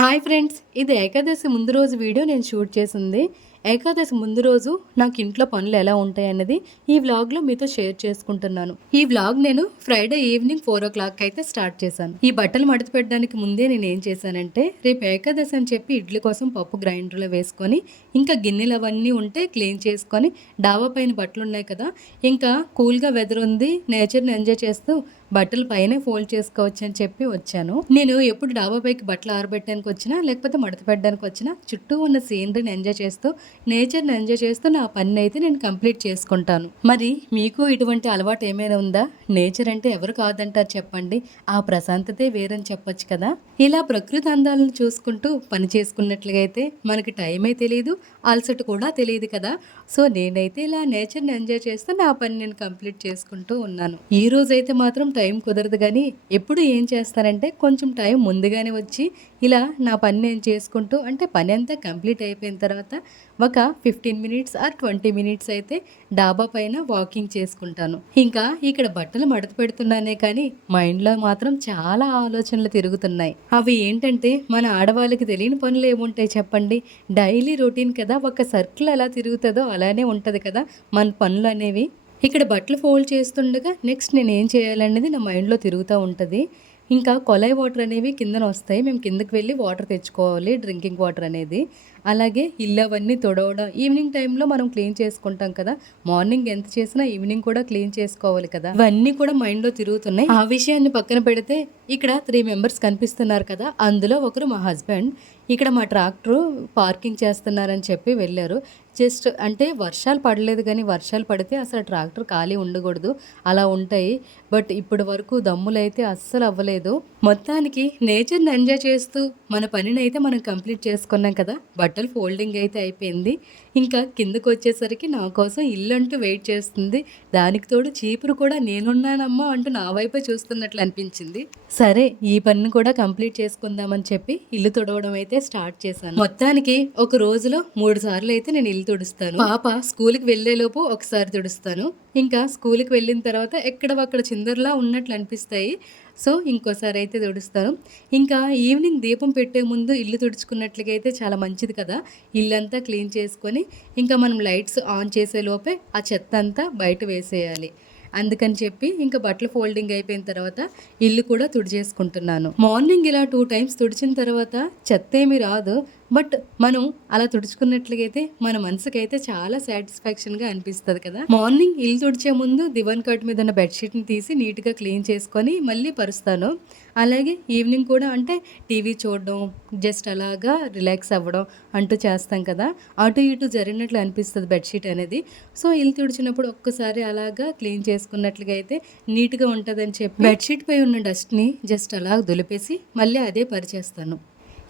Hi friends, ఇది ఏకాదశి ముందు రోజు వీడియో నేను షూట్ చేసింది. ఏకాదశి ముందు రోజు నాకు ఇంట్లో పనులు ఎలా ఉంటాయన్నది ఈ వ్లాగ్లో మీతో షేర్ చేసుకుంటున్నాను. ఈ వ్లాగ్ నేను ఫ్రైడే ఈవినింగ్ 4 o'clock అయితే స్టార్ట్ చేశాను. ఈ బట్టలు మడత పెట్టడానికి ముందే నేను ఏం చేశానంటే, రేపు ఏకాదశి అని చెప్పి ఇడ్లీ కోసం పప్పు గ్రైండర్లో వేసుకొని, ఇంకా గిన్నెలు అవన్నీ ఉంటే క్లీన్ చేసుకొని, డాబా పైన బట్టలు ఉన్నాయి కదా, ఇంకా కూల్గా వెదర్ ఉంది, నేచర్ని ఎంజాయ్ చేస్తూ బట్టలు పైనే ఫోల్డ్ చేసుకోవచ్చు అని చెప్పి వచ్చాను. నేను ఎప్పుడు డాబా పైకి బట్టలు ఆరబెట్టడానికి వచ్చినా లేకపోతే మడత పెట్టడానికి వచ్చినా చుట్టూ ఉన్న సీనరీని ఎంజాయ్ చేస్తూ, నేచర్ని ఎంజాయ్ చేస్తూ నా పని అయితే నేను కంప్లీట్ చేసుకుంటాను. మరి మీకు ఇటువంటి అలవాటు ఏమైనా ఉందా? నేచర్ అంటే ఎవరు కాదంటారు చెప్పండి? ఆ ప్రశాంతతే వేరని చెప్పొచ్చు కదా. ఇలా ప్రకృతి అందాలను చూసుకుంటూ పని చేసుకున్నట్లుగా అయితే మనకి టైమే తెలియదు, అలసట కూడా తెలియదు కదా. సో నేనైతే ఇలా నేచర్ని ఎంజాయ్ చేస్తూ నా పని నేను కంప్లీట్ చేసుకుంటూ ఉన్నాను. ఈ రోజైతే మాత్రం టైం కుదరదు, కానీ ఎప్పుడు ఏం చేస్తానంటే కొంచెం టైం ముందుగానే వచ్చి ఇలా నా పని నేను చేసుకుంటూ, అంటే పని అంతా కంప్లీట్ అయిపోయిన తర్వాత ఒక 15 minutes ఆర్ 20 minutes అయితే డాబా పైన వాకింగ్ చేసుకుంటాను. ఇంకా ఇక్కడ బట్టలు మడత పెడుతున్నానే కానీ మైండ్లో మాత్రం చాలా ఆలోచనలు తిరుగుతున్నాయి. అవి ఏంటంటే, మన ఆడవాళ్ళకి తెలియని పనులు ఏముంటాయి చెప్పండి? డైలీ రొటీన్ కదా, ఒక సర్కిల్ ఎలా తిరుగుతుందో అలానే ఉంటుంది కదా మన పనులు అనేవి. ఇక్కడ బట్టలు ఫోల్డ్ చేస్తుండగా నెక్స్ట్ నేను ఏం చేయాలనేది నా మైండ్లో తిరుగుతూ ఉంటుంది. ఇంకా కొలాయి వాటర్ అనేవి కిందన వస్తాయి, మేము కిందకి వెళ్ళి వాటర్ తెచ్చుకోవాలి, డ్రింకింగ్ వాటర్ అనేది. అలాగే ఇల్లు అవన్నీ తొడవడం, ఈవినింగ్ టైంలో మనం క్లీన్ చేసుకుంటాం కదా, మార్నింగ్ ఎంత చేసినా ఈవినింగ్ కూడా క్లీన్ చేసుకోవాలి కదా. ఇవన్నీ కూడా మైండ్లో తిరుగుతున్నాయి. ఆ విషయాన్ని పక్కన పెడితే ఇక్కడ 3 members కనిపిస్తున్నారు కదా, అందులో ఒకరు మా హస్బెండ్. ఇక్కడ మా ట్రాక్టర్ పార్కింగ్ చేస్తున్నారని చెప్పి వెళ్ళారు. జస్ట్ అంటే వర్షాలు పడలేదు, కానీ వర్షాలు పడితే అసలు ట్రాక్టర్ ఖాళీ ఉండకూడదు, అలా ఉంటాయి. బట్ ఇప్పటి వరకు దమ్ములైతే అస్సలు అవ్వలేదు. మొత్తానికి నేచర్ని ఎంజాయ్ చేస్తూ మన పనిని అయితే మనం కంప్లీట్ చేసుకున్నాం కదా. బట్టలు ఫోల్డింగ్ అయితే అయిపోయింది. ఇంకా కిందకు వచ్చేసరికి నా కోసం ఇల్లు అంటూ వెయిట్ చేస్తుంది. దానికి తోడు చీపురు కూడా నేనున్నానమ్మా అంటూ నా వైపే చూస్తున్నట్లు అనిపించింది. సరే, ఈ పనిని కూడా కంప్లీట్ చేసుకుందామని చెప్పి ఇల్లు తుడవడం అయితే స్టార్ట్ చేశాను. మొత్తానికి ఒక రోజులో 3 సార్లు అయితే నేను ఇల్లు తుడుస్తాను. పాప స్కూల్కి వెళ్లేలోపు ఒకసారి తుడుస్తాను. ఇంకా స్కూల్కి వెళ్ళిన తర్వాత ఎక్కడవక్కడ చిందరలా ఉన్నట్లు అనిపిస్తాయి, సో ఇంకోసారి అయితే తుడుస్తాను. ఇంకా ఈవినింగ్ దీపం పెట్టే ముందు ఇల్లు తుడుచుకున్నట్లుగా అయితే చాలా మంచిది కదా. ఇల్లంతా క్లీన్ చేసుకొని ఇంకా మనం లైట్స్ ఆన్ చేసే లోపే ఆ చెత్త అంతా బయట వేసేయాలి. అందుకని చెప్పి ఇంకా బట్టలు ఫోల్డింగ్ అయిపోయిన తర్వాత ఇల్లు కూడా తుడిచేసుకుంటున్నాను. మార్నింగ్ ఇలా 2 times తుడిచిన తర్వాత చెత్త ఏమీ రాదు, బట్ మనం అలా తుడుచుకున్నట్లయితే మన మనసుకైతే చాలా సాటిస్ఫాక్షన్గా అనిపిస్తుంది కదా. మార్నింగ్ ఇల్లు తుడిచే ముందు దివాన్ కాట్ మీద ఉన్న బెడ్షీట్ని తీసి నీట్గా క్లీన్ చేసుకొని మళ్ళీ పరుస్తాను. అలాగే ఈవినింగ్ కూడా అంటే టీవీ చూడడం, జస్ట్ అలాగా రిలాక్స్ అవ్వడం అంటూ చేస్తాం కదా, అటు ఇటు జరిగినట్లు అనిపిస్తుంది బెడ్షీట్ అనేది. సో ఇల్లు తుడిచినప్పుడు ఒక్కసారి అలాగా క్లీన్ చేసుకున్నట్లుగా అయితే నీట్గా ఉంటుందని చెప్పి బెడ్షీట్ పై ఉన్న డస్ట్ని జస్ట్ అలా దులిపేసి మళ్ళీ అదే పరిచేస్తాను.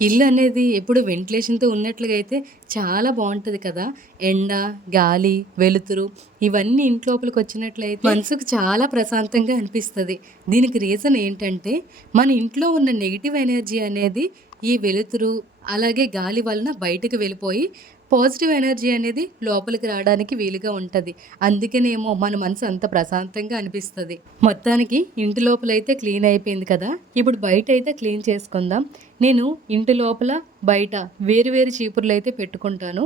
ఇల్లు అనేది ఎప్పుడు వెంటిలేషన్తో ఉన్నట్లుగా అయితే చాలా బాగుంటుంది కదా. ఎండ, గాలి, వెలుతురు ఇవన్నీ ఇంట్లోపలికి వచ్చినట్లయితే మనసుకు చాలా ప్రశాంతంగా అనిపిస్తుంది. దీనికి రీజన్ ఏంటంటే, మన ఇంట్లో ఉన్న నెగిటివ్ ఎనర్జీ అనేది ఈ వెలుతురు అలాగే గాలి వలన బయటకు వెళ్ళిపోయి పాజిటివ్ ఎనర్జీ అనేది లోపలికి రావడానికి వీలుగా ఉంటుంది. అందుకనేమో మన మనసు అంత ప్రశాంతంగా అనిపిస్తుంది. మొత్తానికి ఇంటి లోపల అయితే క్లీన్ అయిపోయింది కదా, ఇప్పుడు బయట అయితే క్లీన్ చేసుకుందాం. నేను ఇంటి లోపల బయట వేరు వేరు చీపుర్లు అయితే పెట్టుకుంటాను.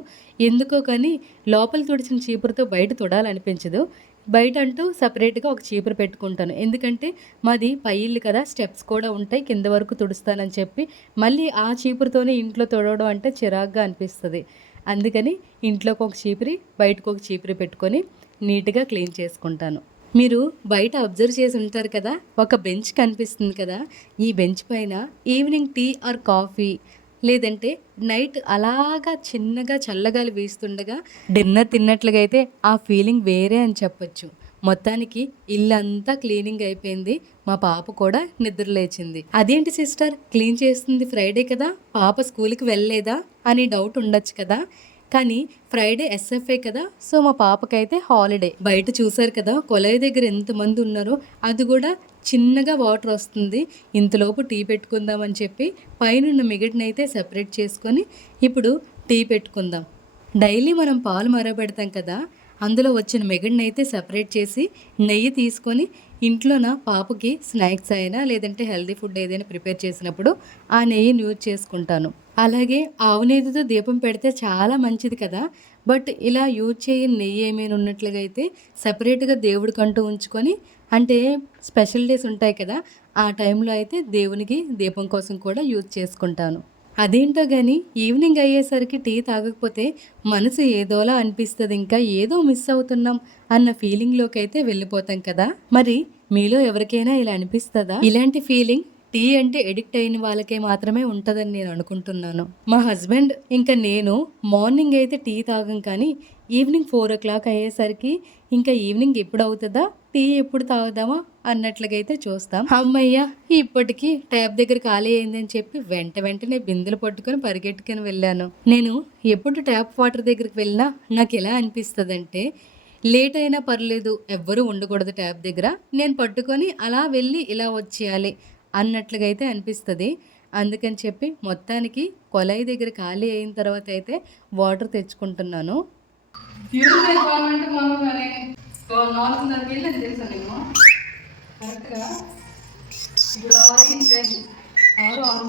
ఎందుకో కానీ లోపల తుడిచిన చీపురుతో బయట తుడాలనిపించదు. బయట అంటూ సపరేట్గా ఒక చీపురు పెట్టుకుంటాను. ఎందుకంటే మాది పై ఇల్లు కదా, స్టెప్స్ కూడా ఉంటాయి, కింద వరకు తుడుస్తానని చెప్పి మళ్ళీ ఆ చీపురుతోనే ఇంట్లో తుడవడం అంటే చిరాగ్గా అనిపిస్తుంది. అందుకని ఇంట్లోకి ఒక చీపురి, బయటకు ఒక చీపురి పెట్టుకొని నీట్గా క్లీన్ చేసుకుంటాను. మీరు బయట అబ్జర్వ్ చేసి ఉంటారు కదా, ఒక బెంచ్ కనిపిస్తుంది కదా, ఈ బెంచ్ పైన ఈవినింగ్ టీ ఆర్ కాఫీ లేదంటే నైట్ అలాగా చిన్నగా చల్లగాలి వీస్తుండగా డిన్నర్ తిన్నట్లుగా అయితే ఆ ఫీలింగ్ వేరే అని చెప్పొచ్చు. మొత్తానికి ఇల్లంతా క్లీనింగ్ అయిపోయింది. మా పాప కూడా నిద్ర లేచింది. అదేంటి సిస్టర్ క్లీన్ చేస్తుంది, ఫ్రైడే కదా, పాప స్కూల్కి వెళ్ళలేదా అని డౌట్ ఉండొచ్చు కదా. కానీ ఫ్రైడే ఎస్ఎఫ్ఏ కదా, సో మా పాపకైతే హాలిడే. బయట చూసారు కదా కొలాయి దగ్గర ఎంతమంది ఉన్నారో, అది కూడా చిన్నగా వాటర్ వస్తుంది. ఇంతలోపు టీ పెట్టుకుందామని చెప్పి పైన మిగటినైతే సెపరేట్ చేసుకొని ఇప్పుడు టీ పెట్టుకుందాం. డైలీ మనం పాలు మరగబెడతాం కదా, అందులో వచ్చిన మెగడ్ని అయితే సెపరేట్ చేసి నెయ్యి తీసుకొని ఇంట్లో నా పాపకి స్నాక్స్ అయినా లేదంటే హెల్తీ ఫుడ్ ఏదైనా ప్రిపేర్ చేసినప్పుడు ఆ నెయ్యిని యూజ్ చేసుకుంటాను. అలాగే ఆవు నెయ్యితో దీపం పెడితే చాలా మంచిది కదా! బట్ ఇలా యూజ్ చేయని నెయ్యి ఏమైనా ఉన్నట్లుగా అయితే సెపరేట్‌గా దేవుడికంటూ ఉంచుకొని, అంటే స్పెషల్ డేస్ ఉంటాయి కదా! ఆ టైంలో అయితే దేవునికి దీపం కోసం కూడా యూజ్ చేసుకుంటాను. అదేంటో గాని ఈవినింగ్ అయ్యేసరికి టీ తాగకపోతే మనసు ఏదోలా అనిపిస్తది. ఇంకా ఏదో మిస్ అవుతున్నాం అన్న ఫీలింగ్‌లోకైతే వెళ్ళిపోతాం కదా! మరి మీలో ఎవరికైనా ఇలా అనిపిస్తదా? ఇలాంటి ఫీలింగ్ టీ అంటే అడిక్ట్ అయిన వాళ్ళకే మాత్రమే ఉంటదని నేను అనుకుంటున్నాను. మా హస్బెండ్ ఇంకా నేను మార్నింగ్ అయితే టీ తాగం కానీ ఈవినింగ్ 4:00 అయ్యేసరికి ఇంకా ఈవినింగ్ ఎప్పుడవుతదా? టీ ఎప్పుడు తాగుదామా అన్నట్లుగా అయితే చూస్తాం. హమ్మయ్య! ఇప్పటికి ట్యాప్ దగ్గర ఖాళీ అయిందని చెప్పి వెంటనే బిందెలు పట్టుకొని పరిగెట్టుకొని వెళ్ళాను. నేను ఎప్పుడు ట్యాప్ వాటర్ దగ్గరికి వెళ్ళినా నాకెలా అనిపిస్తదంటే, లేట్ అయినా పర్లేదు ఎవ్వరూ ఉండకూడదు ట్యాప్ దగ్గర. నేను పట్టుకొని అలా వెళ్ళి ఇలా వచ్చేయాలి అన్నట్లుగా అయితే అనిపిస్తది. అందుకని చెప్పి మొత్తానికి కొలాయి దగ్గర ఖాళీ అయిన తర్వాత అయితే వాటర్ తెచ్చుకుంటున్నాను. ప్యూరిఫై కావాలంటే మనం మరి 4:30కి వెళ్ళని తెలుసా నేను కరెక్ట్‌గా ఇప్పుడు 6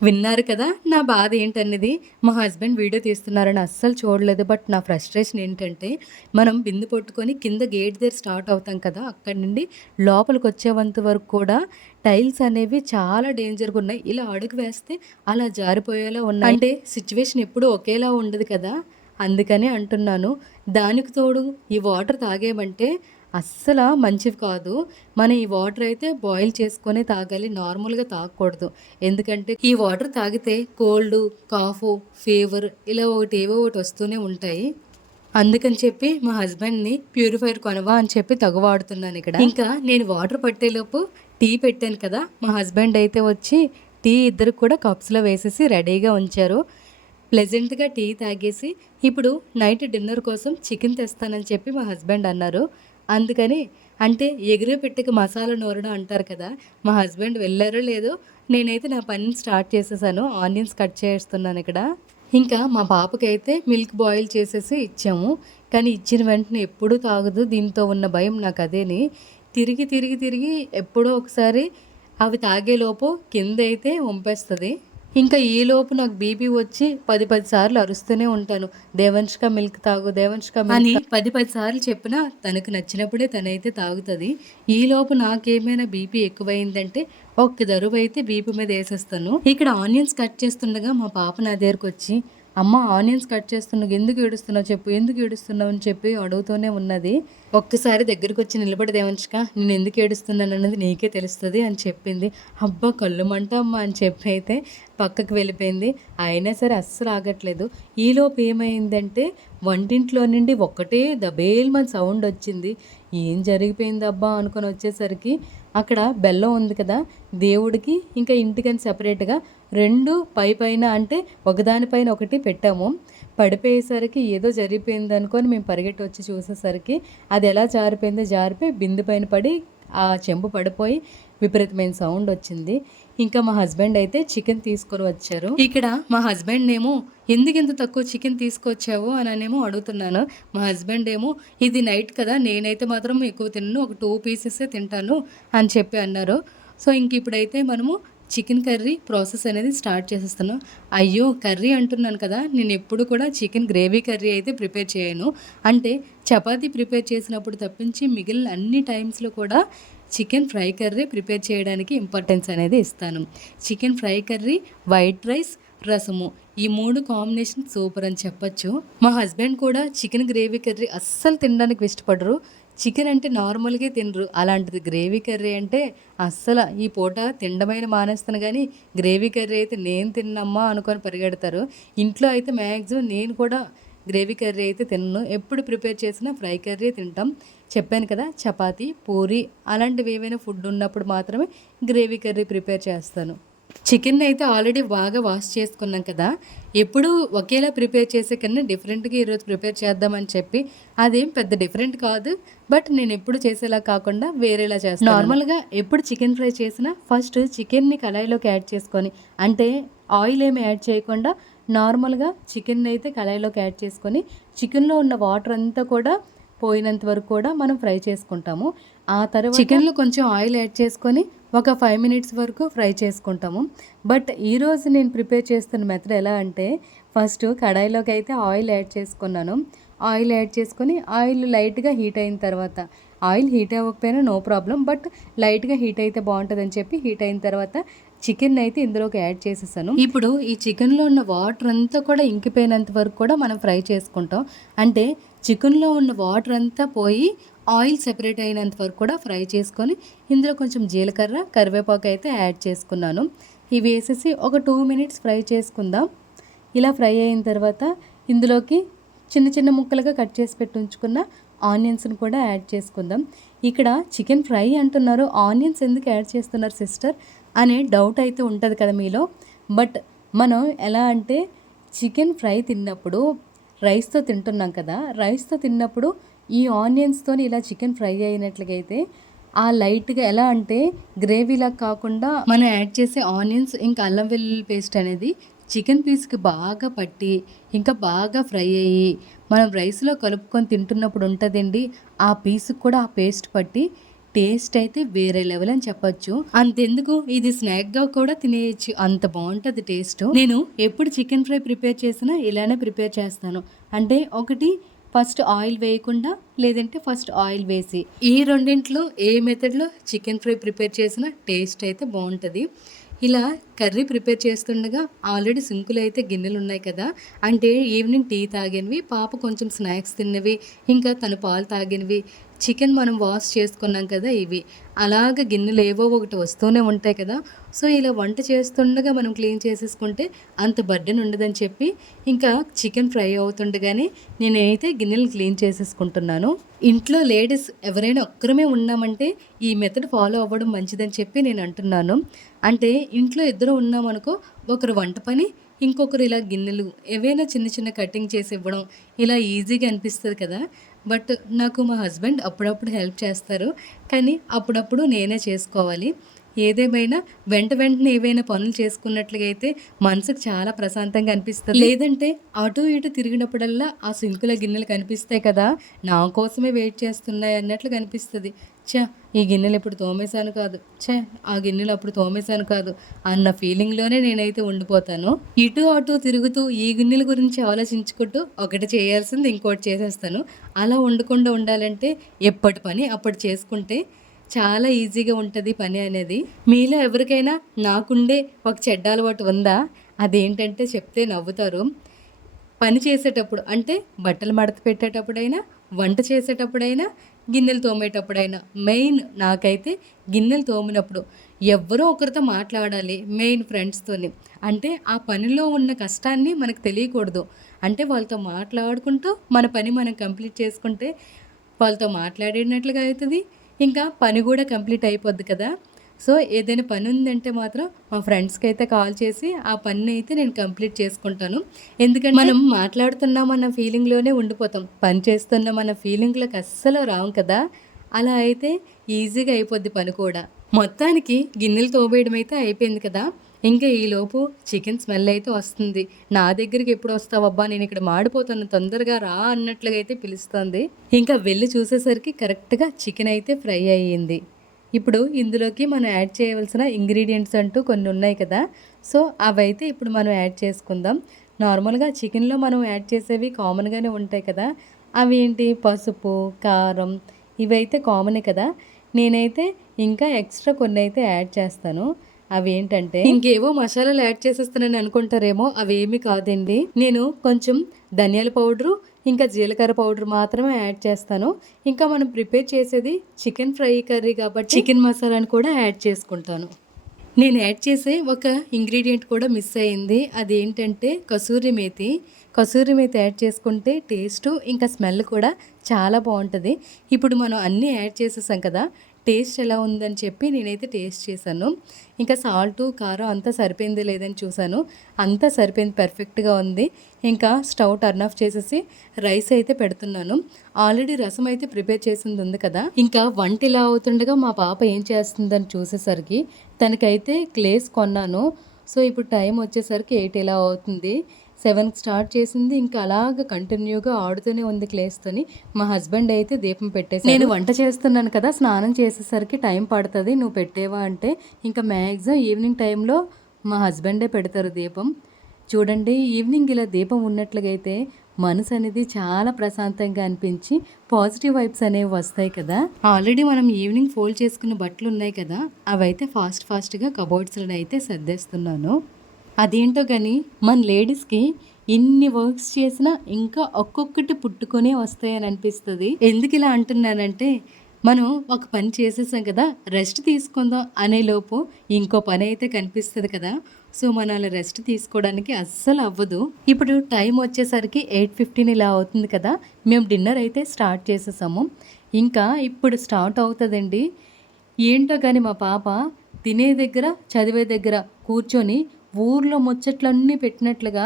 విన్నారు కదా నా బాధ ఏంటనేది. మా హస్బెండ్ వీడియో తీస్తున్నారని అస్సలు చూడలేదు. బట్ నా ఫ్రస్ట్రేషన్ ఏంటంటే, మనం బిందె పట్టుకొని కింద గేట్ దగ్గర స్టార్ట్ అవుతాం కదా! అక్కడి నుండి లోపలికి వచ్చేంత వరకు కూడా టైల్స్ అనేవి చాలా డేంజర్‌గా ఉన్నాయి. ఇలా అడుగు వేస్తే అలా జారిపోయేలా ఉన్నాయి. అంటే సిట్యుయేషన్ ఎప్పుడూ ఒకేలా ఉండదు కదా! అందుకనే అంటున్నాను. దానికి తోడు ఈ వాటర్ తాగామంటే అస్సల మంచివి కాదు. మనం ఈ వాటర్ అయితే బాయిల్ చేసుకొనే తాగాలి. నార్మల్‌గా తాగకూడదు. ఎందుకంటే ఈ వాటర్ తాగితే కోల్డు, కాఫు, ఫీవర్ ఇలా ఏవో ఒకటి వస్తూనే ఉంటాయి. అందుకని చెప్పి మా హస్బెండ్‌ని ప్యూరిఫైయర్ కొనవా అని చెప్పి తగువాడుతున్నాను ఇక్కడ. ఇంకా నేను వాటర్ పట్టేలోపు టీ పెట్టాను కదా! మా హస్బెండ్ అయితే వచ్చి టీ ఇద్దరికి కూడా కప్స్‌లో వేసేసి రెడీగా ఉంచారు. ప్లెజెంట్‌గా టీ తాగేసి ఇప్పుడు నైట్ డిన్నర్ కోసం చికెన్ తెస్తానని చెప్పి మా హస్బెండ్ అన్నారు. అందుకని అంటే ఎగిరే పెట్టెకి మసాలా నూరడం అంటారు కదా! మా హస్బెండ్ వెళ్లారో లేదో నేనైతే నా పనిని స్టార్ట్ చేసేసాను. ఆనియన్స్ కట్ చేస్తున్నాను ఇక్కడ. ఇంకా మా పాపకైతే మిల్క్ బాయిల్ చేసేసి ఇచ్చాము. కానీ ఇచ్చిన వెంటనే ఎప్పుడూ తాగదు. దీంతో ఉన్న భయం నాకు అదేని. తిరిగి ఎప్పుడో ఒకసారి అవి తాగేలోపు కిందైతే వంపేస్తది. ఇంకా ఈలోపు నాకు బీపీ వచ్చి 10 సార్లు అరుస్తూనే ఉంటాను. దేవంష్క మిల్క్ తాగు, దేవంష్క మిల్క్ అని 10 సార్లు చెప్పినా తనకు నచ్చినప్పుడే తనైతే తాగుతది. ఈలోపు నాకేమైనా బీపీ ఎక్కువైందంటే ఒక్క దరువైతే బీపీ మీద ఏసేస్తాను. ఇక్కడ ఆనియన్స్ కట్ చేస్తుండగా మా పాప నా దగ్గరకొచ్చి, "అమ్మ ఆనియన్స్ కట్ చేస్తున్నావు. ఎందుకు ఏడుస్తున్నావు చెప్పు, ఎందుకు ఏడుస్తున్నావు?" అని చెప్పి అడుగుతూనే ఉన్నది. ఒక్కసారి దగ్గరకొచ్చి నిలబడి దేవంష్క నేను ఎందుకు ఏడుస్తున్నానన్నది నీకే తెలుస్తది అని చెప్పింది. అబ్బా! కళ్ళు మంట అమ్మ అని చెప్పి అయితే పక్కకు వెళ్ళిపోయింది. అయినా సరే అస్సలు ఆగట్లేదు. ఈలోపు ఏమైందంటే వంటింట్లో నుండి ఒకటే దబేల్మని సౌండ్ వచ్చింది. ఏం జరిగిపోయిందబ్బా అనుకొని వచ్చేసరికి అక్కడ బెల్లం ఉంది కదా! దేవుడికి ఇంకా ఇంటికని సెపరేట్‌గా 2 పైన అంటే ఒకదానిపైన ఒకటి పెట్టాము. పడిపోయేసరికి ఏదో జరిగిపోయిందనుకోని మేము పరిగెట్టి వచ్చి చూసేసరికి అది ఎలా జారిపోయి బిందె పైన పడి ఆ చెంబు పడిపోయి విపరీతమైన సౌండ్ వచ్చింది. ఇంకా మా హస్బెండ్ అయితే చికెన్ తీసుకొని వచ్చారు. ఇక్కడ మా హస్బెండ్ ఏమో ఎందుకు ఇంత తక్కువ చికెన్ తీసుకొచ్చావు అననేమో అడుగుతున్నాను. మా హస్బెండ్ ఏమో ఇది నైట్ కదా, నేనైతే మాత్రం ఎక్కువ తినను, ఒక 2 పీసెసే తింటాను అని చెప్పి అన్నారు. సో ఇంక ఇప్పుడైతే మనము చికెన్ కర్రీ ప్రాసెస్ అనేది స్టార్ట్ చేసేస్తున్నాం. అయ్యో కర్రీ అంటున్నాను కదా, నేను ఎప్పుడు కూడా చికెన్ గ్రేవీ కర్రీ అయితే ప్రిపేర్ చేయను. అంటే చపాతీ ప్రిపేర్ చేసినప్పుడు తప్పించి మిగిలిన అన్ని టైమ్స్లో కూడా చికెన్ ఫ్రై కర్రీ ప్రిపేర్ చేయడానికి ఇంపార్టెన్స్ అనేది ఇస్తాను. Chicken fry curry, white rice, రసము ఈ 3 కాంబినేషన్ సూపర్ అని చెప్పచ్చు. మా హస్బెండ్ కూడా చికెన్ గ్రేవీ కర్రీ అస్సలు తినడానికి ఇష్టపడరు. చికెన్ అంటే నార్మల్‌గా తినరు. అలాంటిది గ్రేవీ కర్రీ అంటే అస్సల ఈ పూట తినడమైన మానేస్తాను గానీ, గ్రేవీ కర్రీ అయితే నేను తిననమ్మా అనుకొని పరిగెడతారు. ఇంట్లో అయితే మ్యాక్సిమం నేను కూడా గ్రేవీ కర్రీ అయితే తినను. ఎప్పుడు ప్రిపేర్ చేసినా ఫ్రై కర్రీ తింటాం. చెప్పాను కదా చపాతీ, పూరి అలాంటివి ఏవైనా ఫుడ్ ఉన్నప్పుడు మాత్రమే గ్రేవీ కర్రీ ప్రిపేర్ చేస్తాను. చికెన్ అయితే ఆల్రెడీ బాగా వాష్ చేసుకున్నాం కదా! ఎప్పుడూ ఒకేలా ప్రిపేర్ చేసే కన్నా డిఫరెంట్‌గా ఈరోజు ప్రిపేర్ చేద్దామని చెప్పి అదేం పెద్ద డిఫరెంట్ కాదు. బట్ నేను ఎప్పుడు చేసేలా కాకుండా వేరేలా చేస్తాను. నార్మల్‌గా ఎప్పుడు చికెన్ ఫ్రై చేసినా ఫస్ట్ చికెన్‌ని కళాయిలోకి యాడ్ చేసుకొని, అంటే ఆయిల్ ఏమి యాడ్ చేయకుండా నార్మల్‌గా చికెన్‌ని అయితే కళాయిలోకి యాడ్ చేసుకొని చికెన్‌లో ఉన్న వాటర్ అంతా కూడా పోయినంత వరకు కూడా మనం ఫ్రై చేసుకుంటాము. ఆ తర్వాత చికెన్లో కొంచెం ఆయిల్ యాడ్ చేసుకొని ఒక 5 మినిట్స్ వరకు ఫ్రై చేసుకుంటాము. బట్ ఈరోజు నేను ప్రిపేర్ చేస్తున్న మెథడ్ ఎలా అంటే, ఫస్ట్ కడాయిలోకి అయితే ఆయిల్ యాడ్ చేసుకున్నాను. ఆయిల్ యాడ్ చేసుకొని ఆయిల్ లైట్గా హీట్ అయిన తర్వాత, ఆయిల్ హీట్ అవ్వకపోయినా నో ప్రాబ్లం, బట్ లైట్గా హీట్ అయితే బాగుంటుందని చెప్పి హీట్ అయిన తర్వాత చికెన్ అయితే ఇందులోకి యాడ్ చేసేసాను. ఇప్పుడు ఈ చికెన్లో ఉన్న వాటర్ అంతా కూడా ఇంకిపోయినంత వరకు కూడా మనం ఫ్రై చేసుకుంటాం. అంటే చికెన్లో ఉన్న వాటర్ అంతా పోయి ఆయిల్ సెపరేట్ అయినంత వరకు కూడా ఫ్రై చేసుకొని ఇందులో కొంచెం జీలకర్ర, కరివేపాకు అయితే యాడ్ చేసుకున్నాను. ఇవి వేసేసి ఒక 2 మినిట్స్ ఫ్రై చేసుకుందాం. ఇలా ఫ్రై అయిన తర్వాత ఇందులోకి చిన్న చిన్న ముక్కలుగా కట్ చేసి పెట్టి ఉంచుకున్న ఆనియన్స్ని కూడా యాడ్ చేసుకుందాం. ఇక్కడ చికెన్ ఫ్రై అంటున్నారు, ఆనియన్స్ ఎందుకు యాడ్ చేస్తున్నారు సిస్టర్ అనే డౌట్ అయితే ఉంటుంది కదా మీలో. బట్ మనం ఎలా అంటే చికెన్ ఫ్రై తిన్నప్పుడు రైస్తో తింటున్నాం కదా, రైస్తో తిన్నప్పుడు ఈ ఆనియన్స్తో ఇలా చికెన్ ఫ్రై అయినట్లయితే ఆ లైట్గా ఎలా అంటే గ్రేవీలా కాకుండా మనం యాడ్ చేసే ఆనియన్స్ ఇంకా అల్లం వెల్లుల్లి పేస్ట్ అనేది చికెన్ పీస్కి బాగా పట్టి ఇంకా బాగా ఫ్రై అయ్యి మనం రైస్లో కలుపుకొని తింటున్నప్పుడు ఉంటుందండి. ఆ పీస్కి కూడా ఆ పేస్ట్ పట్టి టేస్ట్ అయితే వేరే లెవెల్ అని చెప్పొచ్చు. అంతెందుకు ఇది స్నాక్గా కూడా తినేయచ్చు, అంత బాగుంటుంది టేస్ట్. నేను ఎప్పుడు చికెన్ ఫ్రై ప్రిపేర్ చేసినా ఇలానే ప్రిపేర్ చేస్తాను. అంటే ఒకటి ఫస్ట్ ఆయిల్ వేయకుండా, లేదంటే ఫస్ట్ ఆయిల్ వేసి, ఈ రెండింట్లో ఏ మెథడ్లో చికెన్ ఫ్రై ప్రిపేర్ చేసినా టేస్ట్ అయితే బాగుంటుంది. ఇలా కర్రీ ప్రిపేర్ చేస్తుండగా ఆల్రెడీ సింకులో అయితే గిన్నెలు ఉన్నాయి కదా, అంటే ఈవినింగ్ టీ తాగినవి, పాప కొంచెం స్నాక్స్ తిన్నవి, ఇంకా తను పాలు తాగినవి, చికెన్ మనం వాష్ చేసుకున్నాం కదా ఇవి, అలాగ గిన్నెలు ఏవో ఒకటి వస్తూనే ఉంటాయి కదా. సో ఇలా వంట చేస్తుండగా మనం క్లీన్ చేసేసుకుంటే అంత బర్డెన్ ఉండదని చెప్పి ఇంకా చికెన్ ఫ్రై అవుతుండగానే నేనైతే గిన్నెలు క్లీన్ చేసేసుకుంటున్నాను. ఇంట్లో లేడీస్ ఎవరైనా ఒక్కరమే ఉన్నామంటే ఈ మెథడ్ ఫాలో అవ్వడం మంచిదని చెప్పి నేను అంటున్నాను. అంటే ఇంట్లో ఇద్దరు ఉన్నామనుకో, ఒకరు వంట పని, ఇంకొకరు ఇలా గిన్నెలు ఏవైనా చిన్న చిన్న కటింగ్ చేసి ఇవ్వడం ఇలా ఈజీగా అనిపిస్తుంది కదా. బట్ నాకు మా హస్బెండ్ అప్పుడప్పుడు హెల్ప్ చేస్తారు, కానీ అప్పుడప్పుడు నేనే చేసుకోవాలి. ఏదేమైనా వెంటనే ఏవైనా పనులు చేసుకున్నట్లుగా అయితే మనసుకు చాలా ప్రశాంతంగా అనిపిస్తుంది. లేదంటే అటు ఇటు తిరిగినప్పుడల్లా ఆ సింకుల గిన్నెలు కనిపిస్తాయి కదా, నా కోసమే వెయిట్ చేస్తున్నాయి అన్నట్లు కనిపిస్తుంది. ఈ గిన్నెలు ఎప్పుడు తోమేశాను కాదు, ఆ గిన్నెలు అప్పుడు తోమేశాను కాదు అన్న ఫీలింగ్లోనే నేనైతే ఉండిపోతాను. ఇటు అటు తిరుగుతూ ఈ గిన్నెల గురించి ఆలోచించుకుంటూ ఒకటి చేయాల్సింది ఇంకోటి చేసేస్తాను. అలా ఉండకుండా ఉండాలంటే ఎప్పటి పని అప్పుడు చేసుకుంటే చాలా ఈజీగా ఉంటుంది పని అనేది. మీలో ఎవరికైనా నాకుండే ఒక చెడ్డ అలవాటు ఉందా? అదేంటంటే చెప్తే నవ్వుతారు. పని చేసేటప్పుడు అంటే బట్టలు మడత పెట్టేటప్పుడైనా, వంట చేసేటప్పుడైనా, గిన్నెలు తోమేటప్పుడైనా, మెయిన్ నాకైతే గిన్నెలు తోమినప్పుడు ఎవ్వరో ఒకరితో మాట్లాడాలి, మెయిన్ ఫ్రెండ్స్తోని. అంటే ఆ పనిలో ఉన్న కష్టాన్ని మనకు తెలియకూడదు. అంటే వాళ్ళతో మాట్లాడుకుంటూ మన పని మనం కంప్లీట్ చేసుకుంటే వాళ్ళతో మాట్లాడినట్లుగా అవుతుంది, ఇంకా పని కూడా కంప్లీట్ అయిపోద్ది కదా. సో ఏదైనా పని ఉందంటే మాత్రం మా ఫ్రెండ్స్కి అయితే కాల్ చేసి ఆ పని అయితే నేను కంప్లీట్ చేసుకుంటాను. ఎందుకంటే మనం మాట్లాడుతున్నామన్న ఫీలింగ్లోనే ఉండిపోతాం, పని చేస్తున్నామన్న ఫీలింగ్లోకి అస్సలు రాము కదా. అలా అయితే ఈజీగా అయిపోద్ది పని కూడా. మొత్తానికి గిన్నెలు తోమేయడం అయితే అయిపోయింది కదా. ఇంకా ఈలోపు చికెన్ స్మెల్ అయితే వస్తుంది. నా దగ్గరికి ఎప్పుడు వస్తావబ్బా, నేను ఇక్కడ మాడిపోతాను, తొందరగా రా అన్నట్లుగా అయితే పిలుస్తుంది. ఇంకా వెళ్ళి చూసేసరికి కరెక్ట్గా చికెన్ అయితే ఫ్రై అయ్యింది. ఇప్పుడు ఇందులోకి మనం యాడ్ చేయవలసిన ఇంగ్రీడియంట్స్ అంటూ కొన్ని ఉన్నాయి కదా, సో అవైతే ఇప్పుడు మనం యాడ్ చేసుకుందాం. నార్మల్గా చికెన్లో మనం యాడ్ చేసేవి కామన్గానే ఉంటాయి కదా. అవి ఏంటి, పసుపు, కారం, ఇవైతే కామనే కదా. నేనైతే ఇంకా ఎక్స్ట్రా కొన్ని అయితే యాడ్ చేస్తాను. అవి ఏంటంటే, ఇంకేవో మసాలాలు యాడ్ చేసేస్తానని అనుకుంటారేమో, అవేమీ కాదండి. నేను కొంచెం ధనియాల పౌడరు, ఇంకా జీలకర్ర పౌడర్ మాత్రమే యాడ్ చేస్తాను. ఇంకా మనం ప్రిపేర్ చేసేది చికెన్ ఫ్రై కర్రీ కాబట్టి చికెన్ మసాలాను కూడా యాడ్ చేసుకుంటాను. నేను యాడ్ చేసే ఒక ఇంగ్రీడియంట్ కూడా మిస్ అయింది, అదేంటంటే కసూరి మేతి. కసూరి మేతి యాడ్ చేసుకుంటే టేస్ట్ ఇంకా స్మెల్ కూడా చాలా బాగుంటుంది. ఇప్పుడు మనం అన్నీ యాడ్ చేసేసాం కదా, టేస్ట్ ఎలా ఉందని చెప్పి నేనైతే టేస్ట్ చేశాను. ఇంకా సాల్టు, కారం అంతా సరిపోయింది లేదని చూశాను, అంతా సరిపోయింది, పర్ఫెక్ట్గా ఉంది. ఇంకా స్టవ్ టర్న్ ఆఫ్ చేసేసి రైస్ అయితే పెడుతున్నాను. ఆల్రెడీ రసం అయితే ప్రిపేర్ చేసింది ఉంది కదా. ఇంకా వంట ఇలా అవుతుండగా మా పాప ఏం చేస్తుందని చూసేసరికి తనకైతే క్లేస్ కొన్నాను. సో ఇప్పుడు టైం వచ్చేసరికి 8 ఇలా అవుతుంది. 7కి స్టార్ట్ చేసింది. ఇంకా అలాగ కంటిన్యూగా ఆడుతూనే ఉంది క్లేస్తోని. మా హస్బెండ్ అయితే దీపం పెట్టేసారు. నేను వంట చేస్తున్నాను కదా, స్నానం చేసేసరికి టైం పడుతుంది, నువ్వు పెట్టేవా అంటే ఇంకా మ్యాక్సిమం ఈవినింగ్ టైంలో మా హస్బెండే పెడతారు దీపం. చూడండి, ఈవినింగ్ ఇలా దీపం ఉన్నట్లుగా అయితే మనసు అనేది చాలా ప్రశాంతంగా అనిపించి పాజిటివ్ వైబ్స్ అనేవి వస్తాయి కదా. ఆల్రెడీ మనం ఈవినింగ్ ఫోల్డ్ చేసుకున్న బట్టలు ఉన్నాయి కదా, అవైతే ఫాస్ట్గా కబోర్డ్స్లో అయితే సర్దేస్తున్నాను. అదేంటో కానీ మన లేడీస్కి ఇన్ని వర్క్స్ చేసినా ఇంకా ఒక్కొక్కటి పుట్టుకొనే వస్తాయని అనిపిస్తుంది. ఎందుకు ఇలా అంటున్నానంటే, మనం ఒక పని చేసేసాం కదా, రెస్ట్ తీసుకుందాం అనేలోపు ఇంకో పని అయితే కనిపిస్తుంది కదా. సో మనం అలా రెస్ట్ తీసుకోవడానికి అస్సలు అవ్వదు. ఇప్పుడు టైం వచ్చేసరికి 8:15 ఇలా అవుతుంది కదా, మేము డిన్నర్ అయితే స్టార్ట్ చేసేసాము. ఇంకా ఇప్పుడు స్టార్ట్ అవుతుందండి. ఏంటో కానీ మా పాప తినే దగ్గర చదివే దగ్గర కూర్చొని ఊర్లో ముచ్చట్లన్నీ పెట్టినట్లుగా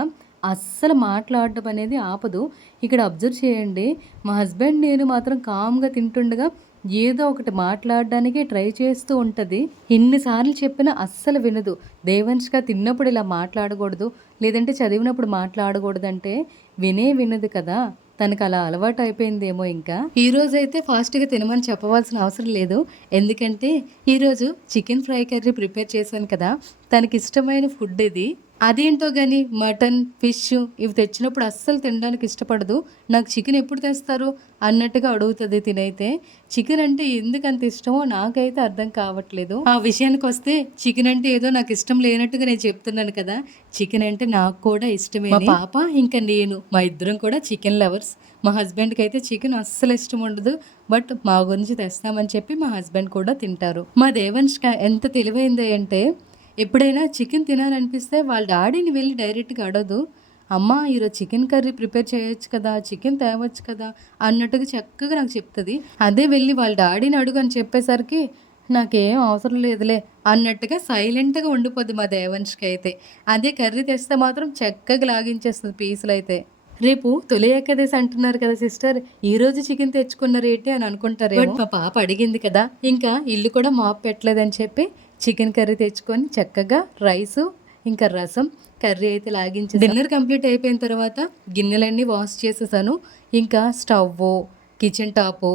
అస్సలు మాట్లాడడం అనేది ఆపదు. ఇక్కడ అబ్జర్వ్ చేయండి, మా హస్బెండ్ నేను మాత్రం కామ్గా తింటుండగా ఏదో ఒకటి మాట్లాడడానికి ట్రై చేస్తూ ఉంటుంది. ఎన్నిసార్లు చెప్పినా అస్సలు వినదు. దేవంష్గా తిన్నప్పుడు ఇలా మాట్లాడకూడదు, లేదంటే చదివినప్పుడు మాట్లాడకూడదు అంటే వినదు కదా. తనకు అలా అలవాటు అయిపోయిందేమో. ఇంకా ఈరోజు అయితే ఫాస్ట్గా తినమని చెప్పవలసిన అవసరం లేదు, ఎందుకంటే ఈరోజు చికెన్ ఫ్రై కర్రీ ప్రిపేర్ చేశాను కదా, తనకి ఇష్టమైన ఫుడ్ ఇది. అదేంటో కానీ మటన్, ఫిష్ ఇవి తెచ్చినప్పుడు అస్సలు తినడానికి ఇష్టపడదు. నాకు చికెన్ ఎప్పుడు తెస్తారు అన్నట్టుగా అడుగుతుంది. తినైతే చికెన్ అంటే ఎందుకు అంత ఇష్టమో నాకైతే అర్థం కావట్లేదు. ఆ విషయానికి వస్తే చికెన్ అంటే ఏదో నాకు ఇష్టం లేనట్టుగా నేను చెప్తున్నాను కదా, చికెన్ అంటే నాకు కూడా ఇష్టమే. మా పాప ఇంకా నేను మా ఇద్దరం కూడా చికెన్ లవర్స్. మా హస్బెండ్కి అయితే చికెన్ అస్సలు ఇష్టం ఉండదు, బట్ మా గురించి తెస్తామని చెప్పి మా హస్బెండ్ కూడా తింటారు. మా దేవంష్క ఎంత తెలివైంది అంటే, ఎప్పుడైనా చికెన్ తినాలనిపిస్తే వాళ్ళ డాడీని వెళ్ళి డైరెక్ట్గా అడగదు. అమ్మ ఈరోజు చికెన్ కర్రీ ప్రిపేర్ చేయొచ్చు కదా, చికెన్ తేవచ్చు కదా అన్నట్టుగా చక్కగా నాకు చెప్తుంది. అదే వెళ్ళి వాళ్ళ డాడీని అడుగు అని చెప్పేసరికి నాకేం అవసరం లేదులే అన్నట్టుగా సైలెంట్గా ఉండిపోద్ది మా దేవంష్కి అయితే. అదే కర్రీ తెస్తే మాత్రం చక్కగా లాగించేస్తుంది పీసులు అయితే. రేపు తొలి ఏకాదశి అంటున్నారు కదా సిస్టర్, ఈరోజు చికెన్ తెచ్చుకున్నారేంటి అని అనుకుంటారు. బట్ మా పాప అడిగింది కదా, ఇంకా ఇల్లు కూడా మాపు పెట్టలేదని చెప్పి చికెన్ కర్రీ తెచ్చుకొని చక్కగా రైసు ఇంకా రసం కర్రీ అయితే లాగించి డిన్నర్ కంప్లీట్ అయిపోయిన తర్వాత గిన్నెలన్నీ వాష్ చేసేసాను. ఇంకా స్టవ్, కిచెన్ టాపు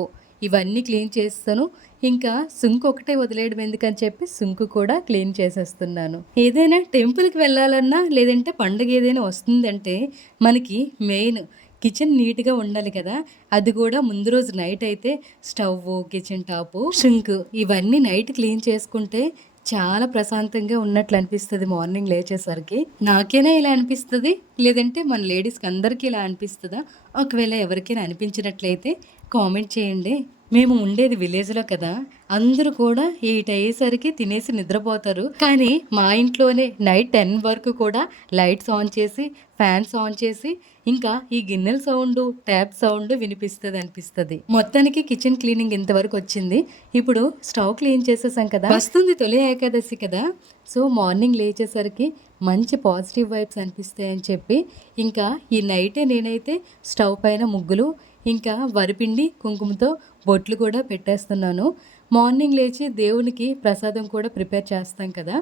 ఇవన్నీ క్లీన్ చేస్తాను. ఇంకా సుంకు ఒకటే వదిలేయడం ఎందుకని చెప్పి సుంకు కూడా క్లీన్ చేసేస్తున్నాను. ఏదైనా టెంపుల్కి వెళ్ళాలన్నా లేదంటే పండుగ ఏదైనా వస్తుందంటే మనకి మెయిన్ కిచెన్ నీట్గా ఉండాలి కదా. అది కూడా ముందు రోజు నైట్ అయితే స్టవ్, కిచెన్ టాపు, షింక్ ఇవన్నీ నైట్ క్లీన్ చేసుకుంటే చాలా ప్రశాంతంగా ఉన్నట్లు అనిపిస్తుంది. మార్నింగ్ లేచేసరికి నాకేనా ఇలా అనిపిస్తుంది, లేదంటే మన లేడీస్కి అందరికీ ఇలా అనిపిస్తుందా? ఒకవేళ ఎవరికైనా అనిపించినట్లయితే కామెంట్ చేయండి. మేము ఉండేది విలేజ్లో కదా, అందరూ కూడా 8 అయ్యేసరికి తినేసి నిద్రపోతారు. కానీ మా ఇంట్లోనే నైట్ 10 వరకు కూడా లైట్స్ ఆన్ చేసి, ఫ్యాన్స్ ఆన్ చేసి, ఇంకా ఈ గిన్నెల సౌండ్, ట్యాప్ సౌండ్ అనిపిస్తుంది. మొత్తానికి కిచెన్ క్లీనింగ్ ఇంతవరకు వచ్చింది. ఇప్పుడు స్టవ్ క్లీన్ చేసేసాం కదా, వస్తుంది తొలి ఏకాదశి కదా. సో మార్నింగ్ లేచేసరికి మంచి పాజిటివ్ వైబ్స్ అనిపిస్తాయని చెప్పి ఇంకా ఈ నైటే నేనైతే స్టవ్ పైన ముగ్గులు ఇంకా వరిపిండి కుంకుమతో బొట్లు కూడా పెట్టేస్తున్నాను. మార్నింగ్ లేచి దేవునికి ప్రసాదం కూడా ప్రిపేర్ చేస్తాం కదా,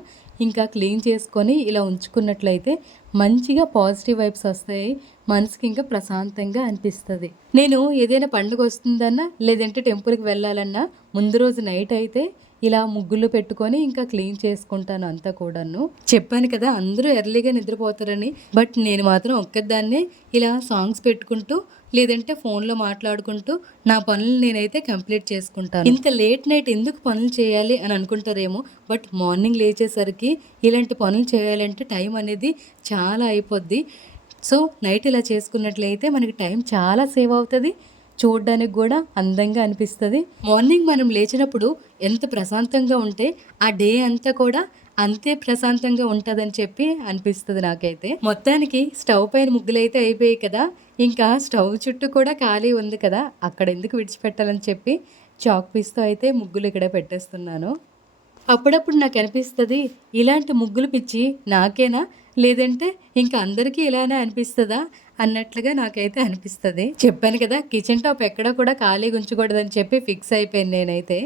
ఇంకా క్లీన్ చేసుకొని ఇలా ఉంచుకున్నట్లయితే మంచిగా పాజిటివ్ వైబ్స్ వస్తాయి, మనసుకి ఇంకా ప్రశాంతంగా అనిపిస్తుంది. నేను ఏదైనా పండుగ వస్తుందన్నా లేదంటే టెంపుల్కి వెళ్ళాలన్నా ముందు రోజు నైట్ అయితే ఇలా ముగ్గులు పెట్టుకొని ఇంకా క్లీన్ చేసుకుంటాను అంతా కూడాను. చెప్పాను కదా అందరూ ఎర్లీగా నిద్రపోతారని, బట్ నేను మాత్రం ఒక్కదాన్నే ఇలా సాంగ్స్ పెట్టుకుంటూ లేదంటే ఫోన్లో మాట్లాడుకుంటూ నా పనులు నేనైతే కంప్లీట్ చేసుకుంటాను. ఇంత లేట్ నైట్ ఎందుకు పనులు చేయాలి అని అనుకుంటారేమో, బట్ మార్నింగ్ లేచేసరికి ఇలాంటి పనులు చేయాలంటే టైం అనేది చాలా అయిపోద్ది. సో నైట్ ఇలా చేసుకున్నట్లయితే మనకి టైం చాలా సేవ్ అవుతుంది, చూడడానికి కూడా అందంగా అనిపిస్తుంది. మార్నింగ్ మనం లేచినప్పుడు ఎంత ప్రశాంతంగా ఉంటే ఆ డే అంతా కూడా అంతే ప్రశాంతంగా ఉంటుందని చెప్పి అనిపిస్తుంది నాకైతే. మొత్తానికి స్టవ్ పైన ముగ్గులు అయితే అయిపోయాయి కదా, ఇంకా స్టవ్ చుట్టూ కూడా ఖాళీ ఉంది కదా, అక్కడ ఎందుకు విడిచిపెట్టాలని చెప్పి చాక్ పీస్తో అయితే ముగ్గులు ఇక్కడ పెట్టేస్తున్నాను. అప్పుడప్పుడు నాకు అనిపిస్తుంది, ఇలాంటి ముగ్గులు పిచ్చి నాకేనా లేదంటే ఇంకా అందరికీ ఇలానే అనిపిస్తుందా అన్నట్లుగా నాకైతే అనిపిస్తుంది. చెప్పాను కదా కిచెన్ టాప్ ఎక్కడ కూడా ఖాళీగా ఉంచకూడదని చెప్పి ఫిక్స్ అయిపోయాను నేనైతే.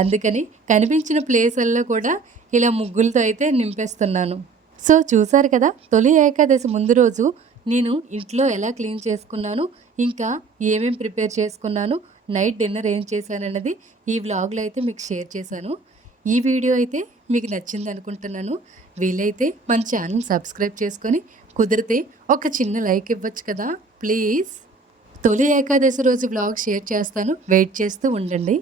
అందుకని కనిపించిన ప్లేసుల్లో కూడా ఇలా ముగ్గులతో అయితే నింపేస్తున్నాను. సో చూసారు కదా, తొలి ఏకాదశి ముందు రోజు నేను ఇంట్లో ఎలా క్లీన్ చేసుకున్నాను, ఇంకా ఏమేం ప్రిపేర్ చేసుకున్నాను, నైట్ డిన్నర్ ఏం చేశానన్నది ఈ వ్లాగ్లో అయితే మీకు షేర్ చేశాను. ఈ వీడియో అయితే మీకు నచ్చింది అనుకుంటున్నాను. వీలైతే మన ఛానల్ సబ్స్క్రైబ్ చేసుకొని కుదిరితే ఒక చిన్న లైక్ ఇవ్వచ్చు కదా ప్లీజ్. తొలి ఏకాదశి రోజు వ్లాగ్ షేర్ చేస్తాను, వెయిట్ చేస్తూ ఉండండి.